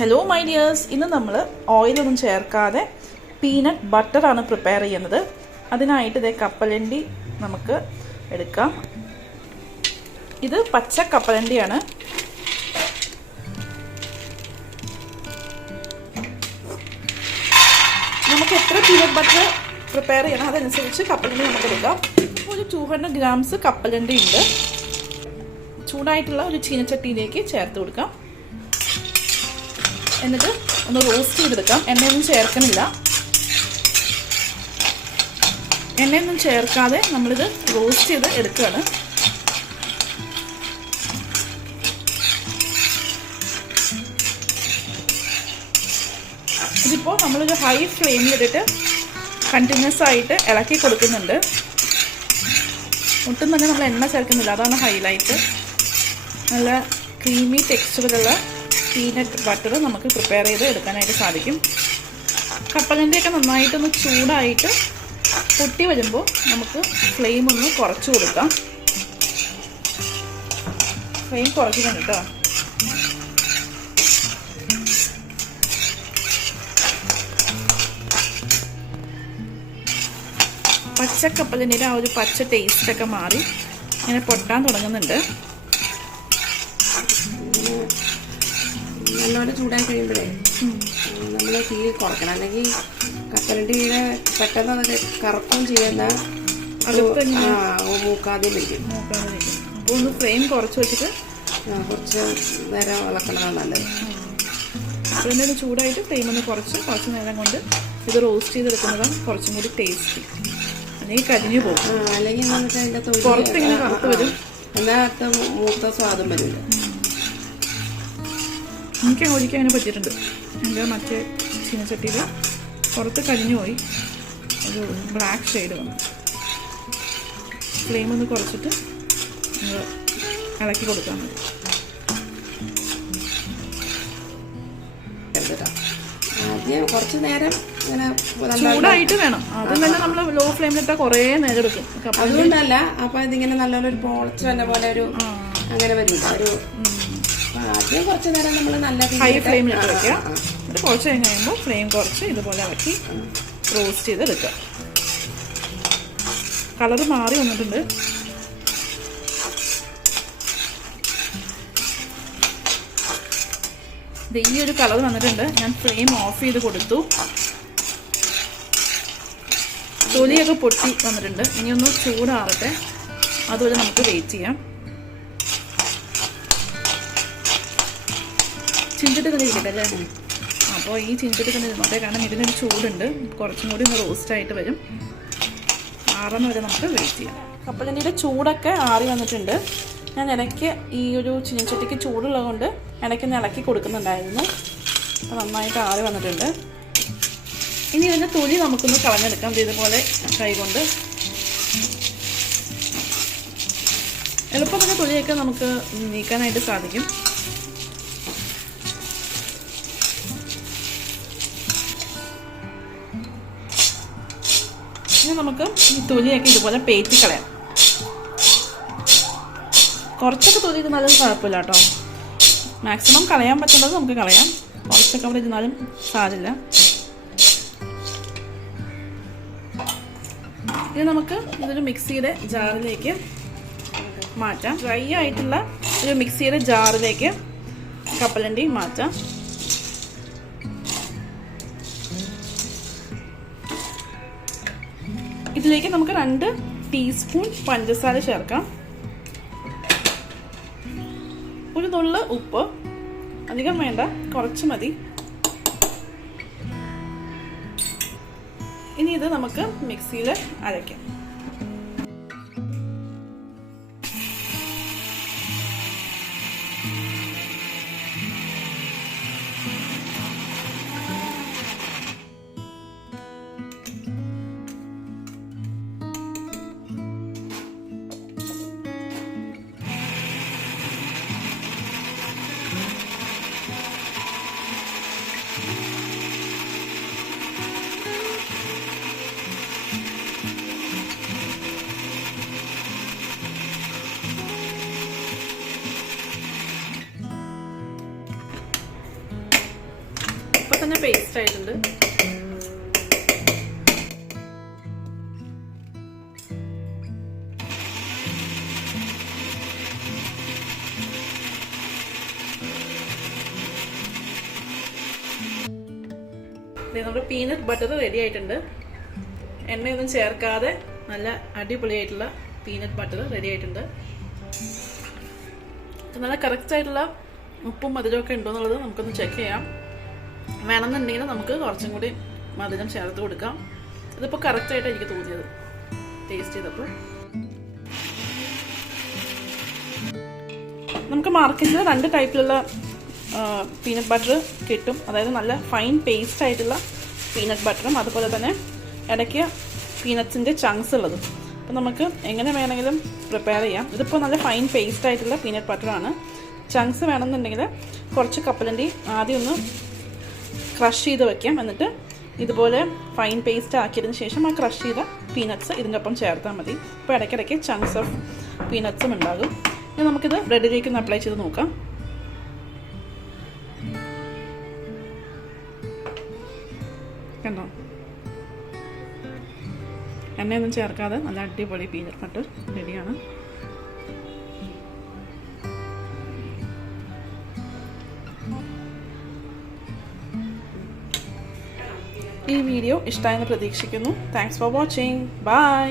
Hello my dears ഇന്ന് നമ്മൾ ഓയിലൊന്നും ചേർക്കാതെ പീനട്ട് ബട്ടറാണ് പ്രിപ്പയർ ചെയ്യുന്നത്. അതിനായിട്ട് ഇതേ കപ്പലണ്ടി നമുക്ക് എടുക്കാം. ഇത് പച്ച കപ്പലണ്ടിയാണ്. നമുക്ക് എത്ര പീനട്ട് ബട്ടർ പ്രിപ്പയർ ചെയ്യണം അതനുസരിച്ച് കപ്പലണ്ടി നമുക്ക് എടുക്കാം. ഒരു ടു ഹൺഡ്രഡ് ഗ്രാംസ് കപ്പലണ്ടി ഉണ്ട്. ചൂടായിട്ടുള്ള ഒരു ചീനച്ചട്ടിയിലേക്ക് ചേർത്ത് കൊടുക്കാം. എന്നിട്ട് ഒന്ന് റോസ്റ്റ് ചെയ്തെടുക്കാം. എണ്ണയൊന്നും ചേർക്കണില്ല. എണ്ണയൊന്നും ചേർക്കാതെ നമ്മളിത് റോസ്റ്റ് ചെയ്ത് എടുക്കുകയാണ്. ഇതിപ്പോൾ നമ്മളൊരു ഹൈ ഫ്ലെയിമിലിട്ടിട്ട് കണ്ടിന്യൂസ് ആയിട്ട് ഇളക്കി കൊടുക്കുന്നുണ്ട്. ഒട്ടും തന്നെ നമ്മൾ എണ്ണ ചേർക്കുന്നില്ല. അതാണ് ഹൈലൈറ്റ് നല്ല ക്രീമി ടെക്സ്ചറിലുള്ള പീനട്ട് ബട്ടർ നമുക്ക് പ്രിപ്പയർ ചെയ്ത് എടുക്കാനായിട്ട് സാധിക്കും. കപ്പലണ്ടിയൊക്കെ നന്നായിട്ടൊന്ന് ചൂടായിട്ട് പൊട്ടി വരുമ്പോൾ നമുക്ക് ഫ്ലെയിം ഒന്ന് കുറച്ച് കൊടുക്കാം. ഫ്ലെയിം കുറയ്ക്കുന്നുണ്ട് കേട്ടോ പച്ചക്കപ്പലിന്റെ ആ ഒരു പച്ച ടേസ്റ്റൊക്കെ മാറി. ഇങ്ങനെ പൊട്ടാൻ തുടങ്ങുന്നുണ്ട്. നല്ലോണം ചൂടായി കഴിയുമ്പോഴേ നമ്മൾ തീ കുറക്കണം. അല്ലെങ്കിൽ കപ്പലണ്ടിയുടെ പെട്ടെന്ന് അതൊക്കെ കറക്കും ചെയ്യുന്ന മൂക്കാതെ വയ്ക്കും അപ്പോൾ ഒന്ന് ഫ്രെയിം കുറച്ച് വെച്ചിട്ട് കുറച്ച് നേരം ഇളക്കണതാണ് നല്ലത്. അപ്പോൾ ഇതിന്റെ ചൂടായിട്ട് ഫ്ലെയിം ഒന്ന് കുറച്ച് കുറച്ച് നേരം കൊണ്ട് ഇത് റോസ്റ്റ് ചെയ്തെടുക്കുന്നതാണ് കുറച്ചും കൂടി ടേസ്റ്റി. അല്ലെങ്കിൽ കരിഞ്ഞു പോകും. അല്ലെങ്കിൽ പുറത്ത് ഇങ്ങനെ കറുത്ത് വരും. എന്നാൽ മൂത്ത സ്വാദം വരില്ല. എനിക്ക് ഒരിക്കൽ അങ്ങനെ പറ്റിയിട്ടുണ്ട്. എന്റെ മറ്റേ ചീനച്ചട്ടിയിൽ പുറത്ത് കഴിഞ്ഞു പോയി. ഒരു ബ്ലാക്ക് ഷെയ്ഡ് വന്നു. ഫ്ലെയിം ഒന്ന് കുറച്ചിട്ട് ഇളക്കി കൊടുക്കാൻ മതി. ആദ്യം കുറച്ച് നേരം ഇങ്ങനെ നല്ല ചൂടായിട്ട് വേണം. അത് തന്നെ നമ്മൾ ലോ ഫ്ലെയിമിലിട്ടാൽ കുറേ നേരം എടുക്കും. അതുകൊണ്ടല്ല അപ്പൊ ഇതിങ്ങനെ നല്ലൊരു പോളച്ച് പോലെ ഒരു അങ്ങനെ വരില്ല ഒരു ആ, കുറച്ച് നേരം നമ്മൾ നല്ല ഹൈ ആ, വെക്കുക. ആ. കുറച്ച് കഴിഞ്ഞ് കഴിയുമ്പോൾ ഫ്ലെയിം കുറച്ച് ഇതുപോലെ ഇളക്കി റോസ്റ്റ് ചെയ്തെടുക്കുക. കളർ മാറി വന്നിട്ടുണ്ട്. ഇത് ഈ ഒരു കളർ വന്നിട്ടുണ്ട്. ഞാൻ ഫ്ലെയിം ഓഫ് ചെയ്ത് കൊടുത്തു. തൊലിയൊക്കെ പൊട്ടി വന്നിട്ടുണ്ട്. ഇനിയൊന്ന് ഒന്ന് ചൂടാറട്ടെ. അതുവരെ നമുക്ക് വെയിറ്റ് ചെയ്യാം. ചിഞ്ചിട്ട് തന്നെ അല്ലേ? അപ്പോൾ ഈ ചിഞ്ചിട്ട് തന്നെ ഇരുന്നോട്ടെ കാരണം ഇതിനൊരു ചൂടുണ്ട്. കുറച്ചും കൂടി ഒന്ന് റോസ്റ്റ് ആയിട്ട് വരും. ആറുന്ന വരെ നമുക്ക് വെയിറ്റ് ചെയ്യാം. കപ്പലണ്ടിയുടെ ചൂടൊക്കെ ആറി വന്നിട്ടുണ്ട്. ഞാൻ ഇടയ്ക്ക് ഈ ഒരു ചീനച്ചട്ടിക്ക് ചൂടുള്ളതുകൊണ്ട് ഇടയ്ക്കൊന്ന് ഇളക്കി കൊടുക്കുന്നുണ്ടായിരുന്നു. അപ്പോൾ നന്നായിട്ട് ആറി വന്നിട്ടുണ്ട്. ഇനി ഇതിന്റെ തൊലി നമുക്കൊന്ന് കളഞ്ഞെടുക്കാം. ഇതുപോലെ കൈകൊണ്ട് എളുപ്പം തന്നെ തൊലിയൊക്കെ നമുക്ക് നീക്കാനായിട്ട് സാധിക്കും. ഇനി നമുക്ക് ഈ തൊലിയൊക്കെ ഇതുപോലെ പേറ്റി കളയാം. കുറച്ചൊക്കെ തൊലി ഇരുന്നാലും കുഴപ്പമില്ല കേട്ടോ. മാക്സിമം കളയാൻ പറ്റുന്നത് നമുക്ക് കളയാം. കുറച്ചൊക്കെ അവിടെ ഇരുന്നാലും സാരില്ല ഇനി നമുക്ക് ഇതൊരു മിക്സിയുടെ ജാറിലേക്ക് മാറ്റാം. ഡ്രൈ ആയിട്ടുള്ള ഒരു മിക്സിയുടെ ജാറിലേക്ക് കപ്പലണ്ടി മാറ്റാം. ഇതിലേക്ക് നമുക്ക് രണ്ട് ടീസ്പൂൺ പഞ്ചസാര ചേർക്കാം. ഒരു നുള്ള് ഉപ്പ് അധികം വേണ്ട കുറച്ച് മതി. ഇനി ഇത് നമുക്ക് മിക്സിയിൽ അരയ്ക്കാം. തന്നെ പേസ്റ്റ് ആയിട്ടുണ്ട്. നമ്മുടെ പീനട്ട് ബട്ടർ റെഡി ആയിട്ടുണ്ട്. എണ്ണയൊന്നും ചേർക്കാതെ നല്ല അടിപൊളിയായിട്ടുള്ള പീനട്ട് ബട്ടർ റെഡി ആയിട്ടുണ്ട്. നല്ല കറക്റ്റ് ആയിട്ടുള്ള ഉപ്പും മധുരമൊക്കെ ഉണ്ടോ എന്നുള്ളത് നമുക്കൊന്ന് ചെക്ക് ചെയ്യാം. വേണമെന്നുണ്ടെങ്കിൽ നമുക്ക് കുറച്ചും കൂടി മധുരം ചേർത്ത് കൊടുക്കാം. ഇതിപ്പോൾ കറക്റ്റായിട്ട് എനിക്ക് തോന്നിയത്. ടേസ്റ്റ് ചെയ്തപ്പോൾ നമുക്ക് മാർക്കറ്റിൽ രണ്ട് ടൈപ്പിലുള്ള പീനട്ട് ബട്ടർ കിട്ടും. അതായത് നല്ല ഫൈൻ പേസ്റ്റ് ആയിട്ടുള്ള പീനട്ട് ബട്ടറും അതുപോലെ തന്നെ ഇടയ്ക്ക് പീനട്ട്സിന്റെ ചങ്ക്സ് ഉള്ളതും. അപ്പോൾ നമുക്ക് എങ്ങനെ വേണമെങ്കിലും പ്രിപ്പയർ ചെയ്യാം. ഇതിപ്പോൾ നല്ല ഫൈൻ പേസ്റ്റ് ആയിട്ടുള്ള പീനട്ട് ബട്ടറാണ് ചങ്ക്സ് വേണമെന്നുണ്ടെങ്കിൽ കുറച്ച് കപ്പലണ്ടി ആദ്യം ഒന്ന് ക്രഷ് ചെയ്ത് വെക്കാം. എന്നിട്ട് ഇതുപോലെ ഫൈൻ പേസ്റ്റ് ആക്കിയതിന് ശേഷം ആ ക്രഷ് ചെയ്ത പീനട്ട്സ് ഇതിന്റെ ഒപ്പം ചേർത്താൽ മതി. അപ്പോൾ ഇടയ്ക്കിടയ്ക്ക് ചങ്ക്സ് ഓഫ് പീനട്ട്സും ഉണ്ടാകും. ഇനി നമുക്കിത് ബ്രെഡിലേക്ക് ഒന്ന് അപ്ലൈ ചെയ്ത് നോക്കാം. കണ്ടോ? എണ്ണയൊന്നും ചേർക്കാതെ നല്ല അടിപൊളി പീനട്ട് ബട്ടർ റെഡിയാണ് ഈ വീഡിയോ ഇഷ്ടമായെന്ന് പ്രതീക്ഷിക്കുന്നു. Thanks for watching bye